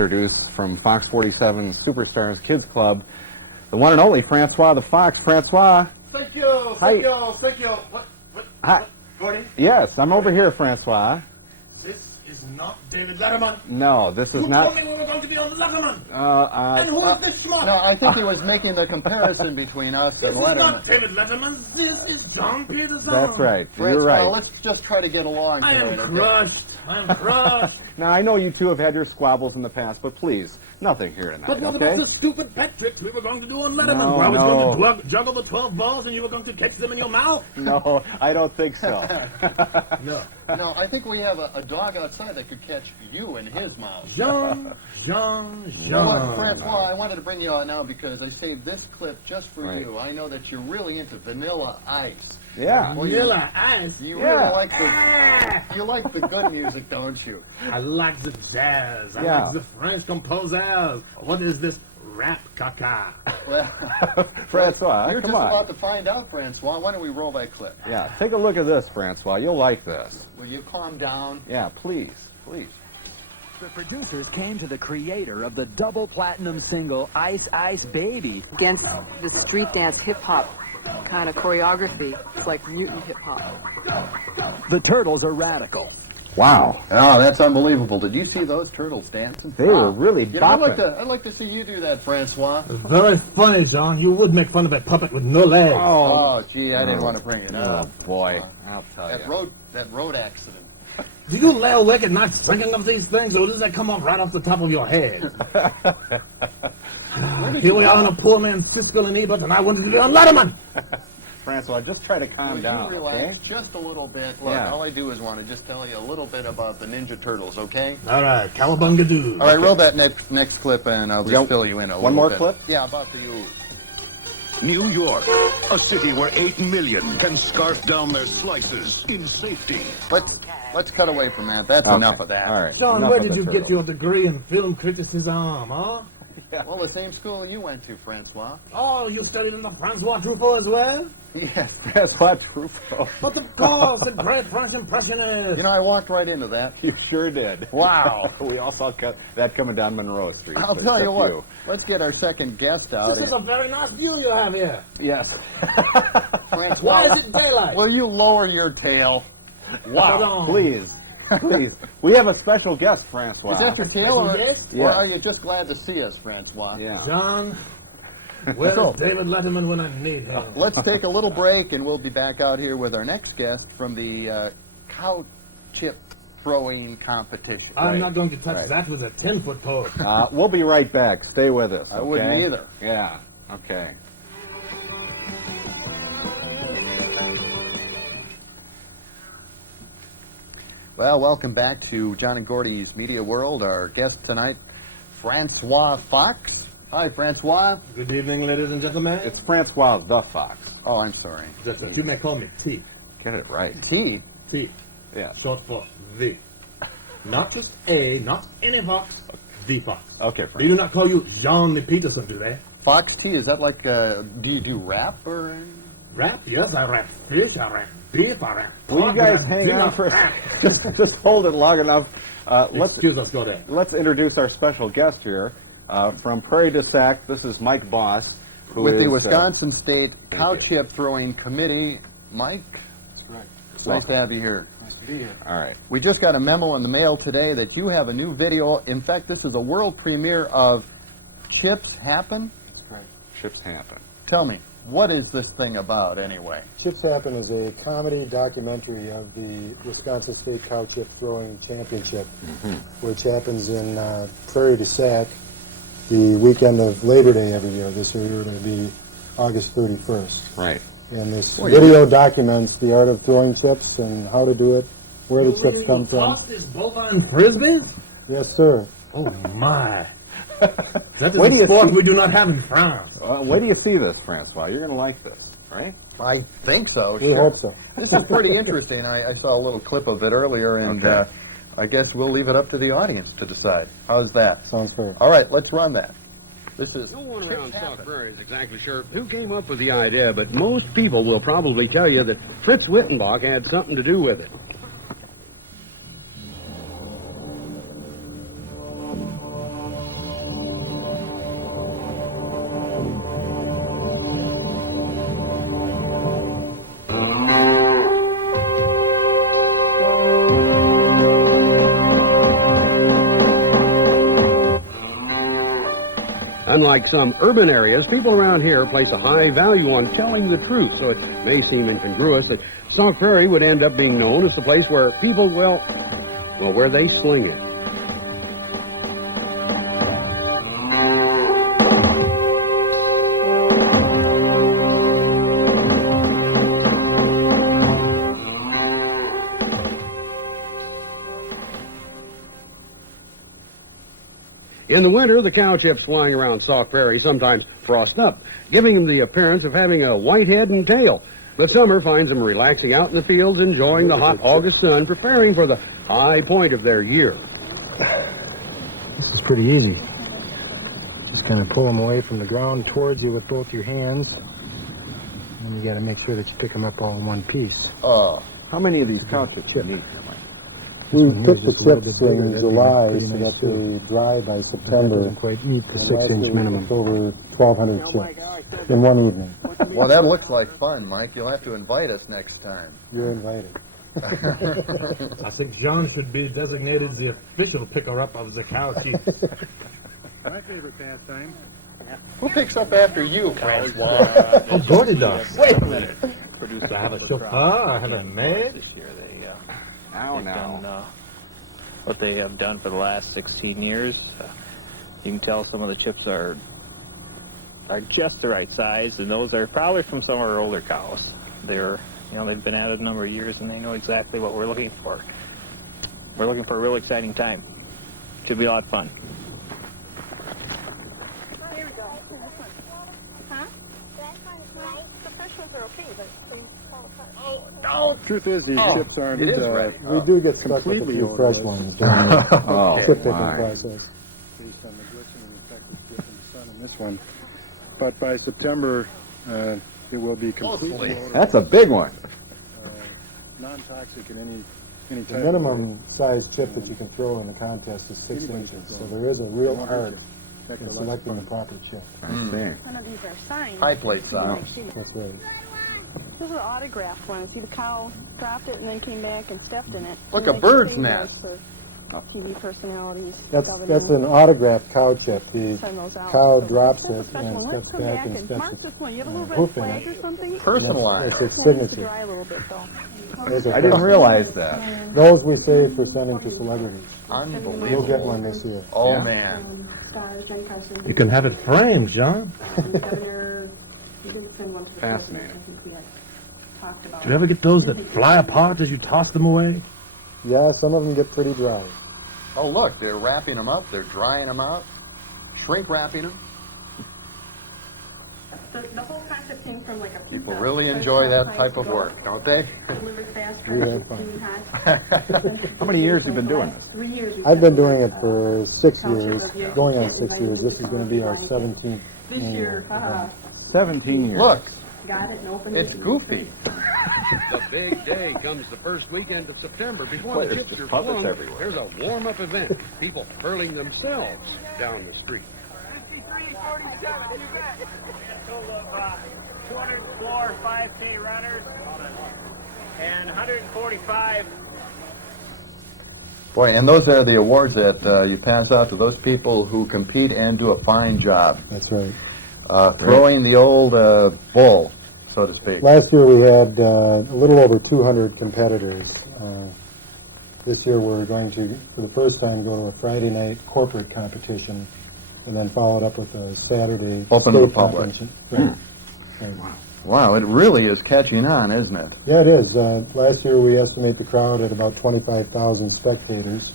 Introduce from Fox 47 Superstars Kids Club, the one and only Francois the Fox. Francois. Thank you. Thank you. What? Hi. Gordy? Yes, I'm over here, Francois. This is not David Letterman. No, this is not. You told me we were going to be on Letterman. And who is this schmuck? No, I think he was making the comparison between us This and is Letterman. not David Letterman. This is John Peterson. That's right. Frank, You're right. let's just try to get along. I am today, okay? crushed. I'm crushed. Now, I know you two have had your squabbles in the past, but please, nothing here tonight, But what okay? about the stupid pet tricks we were going to do on Letterman? No, Where I was no. going to juggle the 12 balls and you were going to catch them in your mouth? No, I don't think so. No. No, I think we have a dog outside that could catch you in his mouth. Jean. You know what, Francois, I wanted to bring you out now because I saved this clip just for Right. you. I know that you're really into Vanilla Ice. Yeah. Vanilla Ice. You Yeah. really like you like the good music, don't you? I like the jazz. I Yeah. like the French composers. What is this rap caca? Well, Francois, you're come just on. about to find out, Francois. Why don't we roll that clip? Yeah, take a look at this, Francois. You'll like this. Will you calm down? Yeah, please, please. The producers came to the creator of the double platinum single Ice Ice Baby. Against the street dance hip hop kind of choreography. It's like mutant hip hop. The Turtles are radical. Wow. Oh, that's unbelievable. Did you see those turtles dancing? They were really You know, bopping. I'd like to see you do that, Francois. Very funny, John. You would make fun of a puppet with no legs. Oh, gee, I didn't want to bring it Oh, up. boy. I'll tell That you. road accident. Do you lay awake at night thinking of these things, or does that come off right off the top of your head? Here we are on a poor man's Fiscal and Ebert, and I wanted to be on Letterman. Francois, just try to calm Will down, you relax okay? just a little bit? Look, Yeah. all I do is want to just tell you a little bit about the Ninja Turtles, okay? All right, cowabunga doo. All right, roll that next clip, and I'll We just got fill you in a one little more bit. clip? Yeah, about the ooze. New York, a city where 8 million can scarf down their slices in safety. Let's cut away from that. That's Okay. enough of that. All right. John, enough where of did the you turtle. get your degree in film criticism, huh? Well, the same school you went to, Francois. Oh, you studied in the Francois Truffaut as well? Yes. Francois Truffaut. But of course, the great French impressionist. You know, I walked right into that. You sure did. Wow. We all saw that coming down Monroe Street. I'll so tell you except what. Let's get our second guest out. This is a very nice view you have here. Yes. Francois, Why is it daylight? will you lower your tail? Wow. on. Please. Please. We have a special guest, Francois. Is that your tail, or, Yes? or Yeah. are you just glad to see us, Francois? Yeah. John, where's So- David Letterman when I need him? Let's take a little break, and we'll be back out here with our next guest from the cow chip throwing competition. I'm not going to touch Right. that with a 10-foot pole. We'll be right back. Stay with us. I wouldn't okay? either. Yeah. Okay. Well, welcome back to John and Gordy's Media World. Our guest tonight, Francois Fox. Hi, Francois. Good evening, ladies and gentlemen. It's Francois the Fox. Oh, I'm sorry. Just you may call me T. Get it right. T. T. Yeah. Short for V. Not just A, not any Fox, the Fox. Okay, They Frank. do not call you Jean the Peterson, do they? Fox T. Is that like? Do you do rap or? Rap? Yes, I rap fish, I rap beef, I rap Will you pork, I guys rap hang beef, on I for rap. just hold it long enough? Excuse us, go there. Let's introduce our special guest here from Prairie du Sac. This is Mike Boss, who With the is, Wisconsin State thank Cow you. Chip Throwing Committee, Mike. Right. It's nice to have you here. Nice to be here. all right. We just got a memo in the mail today that you have a new video. In fact, this is the world premiere of Chips Happen. Right. Ships happen. Tell me, what is this thing about anyway? Chips Happen is a comedy documentary of the Wisconsin State Cow Chip Throwing Championship, which happens in Prairie du Sac the weekend of Labor Day every year. This year it will be August 31st. Right. And this video documents the art of throwing chips and how to do it, where the chips come from. This bovine frisbee? Yes, sir. Oh my! That is Where do a you sport see- we do not have in France. Where do you see this, Francois? You're going to like this, right? I think so. We hope so. This is pretty interesting. I saw a little clip of it earlier, and Okay. I guess we'll leave it up to the audience to decide. How's that? Sounds fair. All right, let's run that. This is No one around Sauk Prairie is exactly sure who came up with the idea, but most people will probably tell you that Fritz Wittenbach had something to do with it. Unlike some urban areas, people around here place a high value on telling the truth, so it may seem incongruous that Sauk Prairie would end up being known as the place where people, well, where they sling it. In the winter, the cow chips flying around Sauk Prairie sometimes frost up, giving them the appearance of having a white head and tail. The summer finds them relaxing out in the fields, enjoying the hot August sun, preparing for the high point of their year. This is pretty easy. Just kind of pull them away from the ground towards you with both your hands. And you got to make sure that you pick them up all in one piece. Oh, How many of these cow chips do you need? We put the chips in July so that they dry by September. Doesn't quite meet the 6-inch minimum. It's over 1,200 chips in one evening. well, that looks like fun, Mike. You'll have to invite us next time. You're invited. I think John should be designated the official picker-up of the cow chips. My favorite pastime. Who picks up after you, Francois? Oh, Gordy does. Wait a minute. I have a chauffeur, I have a maid. This year they've Now. done what they have done for the last 16 years. You can tell some of the chips are just the right size, and those are probably from some of our older cows. They're, they've been at it a number of years, and they know exactly what we're looking for. We're looking for a real exciting time. Should be a lot of fun. Here we go. Huh? The fresh ones are okay, but they fall apart. No. Truth is, these chips aren't. It is right. We do get stuck with a few fresh ones during the chip picking process. Based on the glisten and effective dip in the sun in this one. But by September, it will be completely That's a big one. non-toxic in any type. The minimum size chip that you can throw in the contest is 6 inches. So there is a real art in selecting the proper chip. I see. None of these are signed. High plate size. That's right. Those are autographed ones. See, the cow dropped it and then came back and stepped in it. Look, So a they bird's save nest. those For TV personalities. That's an autographed cow chip. The Send those out. cow So drops pull the it special and one. steps Let's come back back and and steps mark this one. You have a little bit hoof of in flag it. or something? Personalized. That's his It needs to signature. dry a little bit, though. Those are I didn't custom. realize that. Those we save for sending to celebrities. Unbelievable. You'll get one this year. Oh, Yeah. man. You can have it framed, John. Fascinating. Do you ever get those that fly apart as you toss them away? Yeah, some of them get pretty dry. Oh, look, they're wrapping them up. They're drying them out. Shrink wrapping them. The whole concept came from like a... People really enjoy that type of work, don't they? Delivered fast, We have clean, fun. hot. How many years have you been doing this? 3 years. I've been doing it for 6 years, going on 6 years. This is going to be our 17th This year, annual. 17 years. Look, got it and opened it's it. goofy. The big day comes the first weekend of September. Before the Players chips just are puppets flung, everywhere. there's a warm-up event. People hurling themselves down the street. 204 5K runners and 145. Boy, and those are the awards that you pass out to those people who compete and do a fine job. That's right. Throwing the old bull, so to speak. Last year we had a little over 200 competitors. This year we're going to, for the first time, go to a Friday night corporate competition and then follow it up with a Saturday Open to the state public. competition. Right. Right. Wow, it really is catching on, isn't it? Yeah, it is. Last year we estimate the crowd at about 25,000 spectators.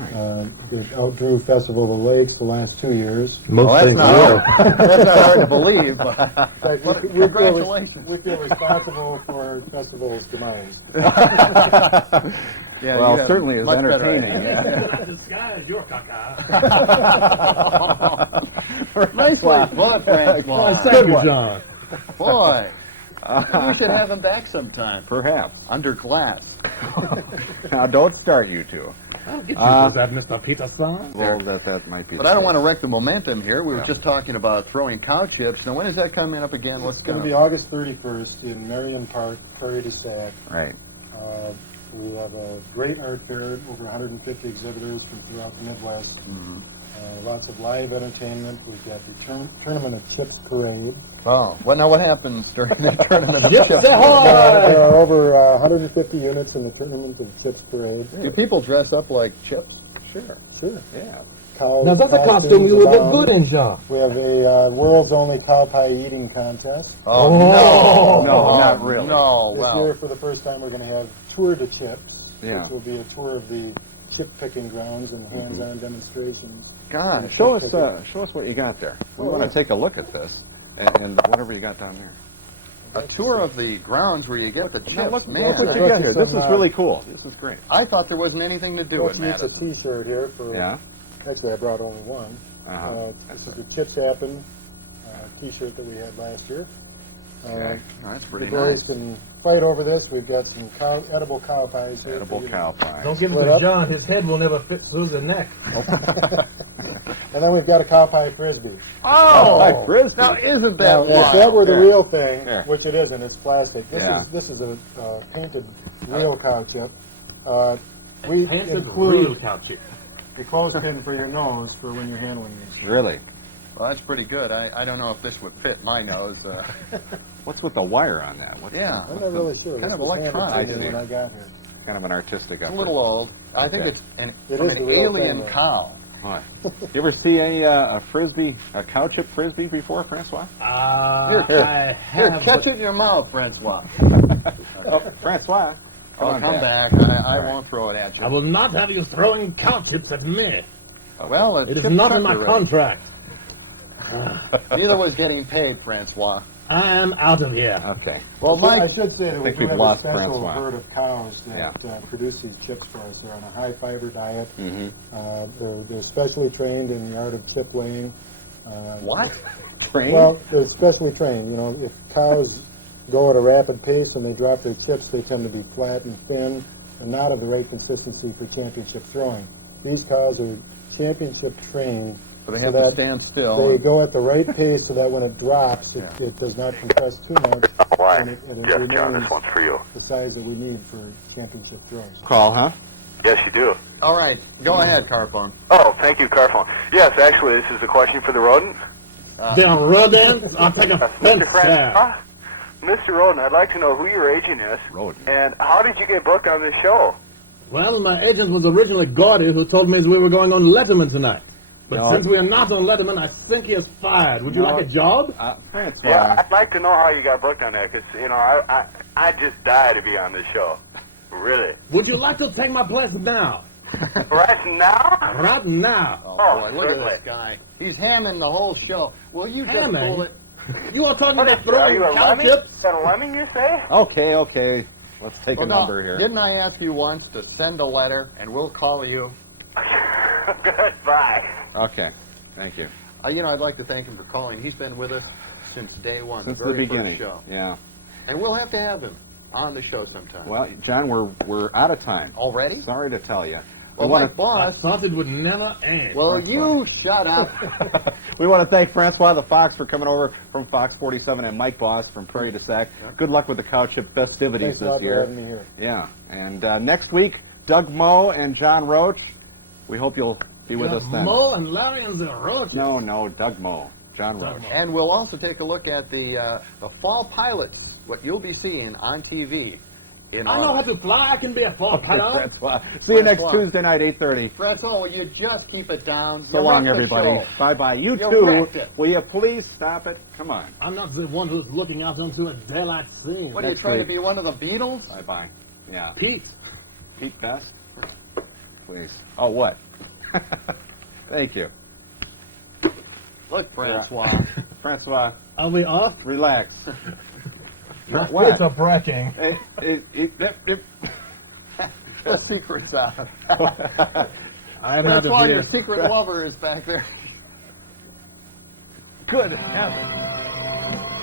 It outdrew Festival of the Lakes the last 2 years. Well, that's not hard to believe. But In fact, congratulations. we feel responsible for Festival's demise. Yeah, Well, you have certainly it's much better entertaining. idea. Yeah, your caca. Nice one, Francois. Thank you, John. Boy, we should have him back sometime. Perhaps. Under glass. Now, don't start, you two. I'll get you to that, Mr. Peterson. Well, that might be. But I don't want to wreck the momentum here. We were just talking about throwing cow chips. Now, when is that coming up again? What's It's going to be August 31st in Marion Park, Prairie du Sac. Right. We have a great art fair, over 150 exhibitors from throughout the Midwest. lots of live entertainment. We've got the Tournament of Chips Parade. Oh, well, now what happens during the Tournament of Chips Chips? ahoy! There are over 150 units in the Tournament of Chips Parade. Do people dress up like Chip? Sure. Yeah. Cow Now that's a costume costumes you would look abound. good in, Jean. We have a world's only cow pie eating contest. Oh, Oh! no, not really. No, This well. year, for the first time, we're going to have Tour de Chips. Yeah. Which will be a tour of the chip picking grounds and hands-on demonstration. Gosh. Show us what you got there. We want to take a look at this and whatever you got down there. A tour of the grounds where you get the chips. Now, look Man, what you got here. This is really cool. This is great. I thought there wasn't anything to do Let's with use a Madison. T-shirt here for. Yeah. Actually, I brought only one. This is the Chips Happen T-shirt that we had last year. Okay. That's The pretty boys nice. can fight over this. We've got some edible cow pies here. Edible cow pie. Don't give it Split to up. John. His head will never fit through the neck. And then we've got a cow pie frisbee. Oh, Frisbee. Now, isn't Now, that if wild? that were the Here. real thing, Here. which it isn't, it's plastic. Yeah. This is a painted real cow chip. We Handsome real include cow chip. the clothespin for your nose for when you're handling these. Really? Well, that's pretty good. I don't know if this would fit my nose. What's with the wire on that? What's Yeah. I'm not really sure. Kind This of was handed to electronic. me I see. when I got here. kind of an artistic A effort? little old. I think Okay. it's It from is an the real alien thing, though. cow. What? You ever see a frisbee, a cow chip frisbee before, Francois? Here, I Here, have. catch it in your mouth, Francois. Oh, Francois. Oh, on come back. I won't throw it at you. I will not have you throwing cow chips at me. Well, It is not in my contract. Neither was getting paid, Francois. I am out of here. Okay. Well, I Mike, should say that we think do we've have lost a special Francois. herd of cows that Yeah. produce these chips for us. They're on a high fiber diet. Mm-hmm. They're specially trained in the art of chip laying. what? Train? Well, they're specially trained. You know, if cows go at a rapid pace and they drop their chips, they tend to be flat and thin and not of the right consistency for championship throwing. These cows are championship trained. So they have so to that stand still. They go at the right pace so that when it drops, it does not compress too much. And it remains one's for you. the size that we need for championship throws. Call, huh? Yes, you do. All right, go ahead, Carphone. Oh, thank you, Carphone. Yes, actually, this is a question for the rodent. Then rodent, I'll take a fence Mr. there. Francois? Mr. Rodent, I'd like to know who your agent is. Rodent. And how did you get booked on this show? Well, my agent was originally Gordy, who told me we were going on Letterman tonight. But No. since we are not on Letterman, I think he is fired. Would you No. like a job? Francois. Yeah, I'd like to know how you got booked on that, because, you know, I just die to be on this show. Really. Would you like to take my place now? Right now? Right now. Oh, Oh, boy, look at certainly. this guy. He's hamming the whole show. Will you just Hamming? pull it? You are talking What about is, are you a throwing cow lemming? chips? Is that a lemming, you say? Okay. Let's take Well, a no, number here. Didn't I ask you once to send a letter, and we'll call you? Goodbye. Okay. Thank you. You know, I'd like to thank him for calling. He's been with us since day one, Since the the very beginning. first show. Yeah. And we'll have to have him on the show sometime. Well, John, we're out of time. Already? Sorry to tell you. Well, we my want to I thought it would never end. Well, you shut up. we want to thank Francois the Fox for coming over from Fox 47 and Mike Boss from Prairie to Sac. Good luck with the cow chip festivities Thanks a lot this for year. having me here. Yeah. And next week, Doug Moe and John Roach. We hope you'll be with us then. Mo and Larry and the Roaches. No, Doug Moe. John Roach. And we'll also take a look at the fall pilots, what you'll be seeing on TV in I know how August. to fly. I can be a fall pilot. Francois. See you next Francois. Tuesday night, 8:30. Francois, will you just keep it down? So You long, wrecked the everybody. show. Bye-bye. You You too. wrecked it. Will you please stop it? Come on. I'm not the one who's looking out onto a daylight scene. What are you Next trying week. to be one of the Beatles? Bye-bye. Yeah. Pete. Pete Best? Please. Oh, what? Thank you. Look, Francois. Francois, Are we off? relax. It's a breaking. The secret stuff. I am out Francois, of your here. secret lover is back there. Good heavens.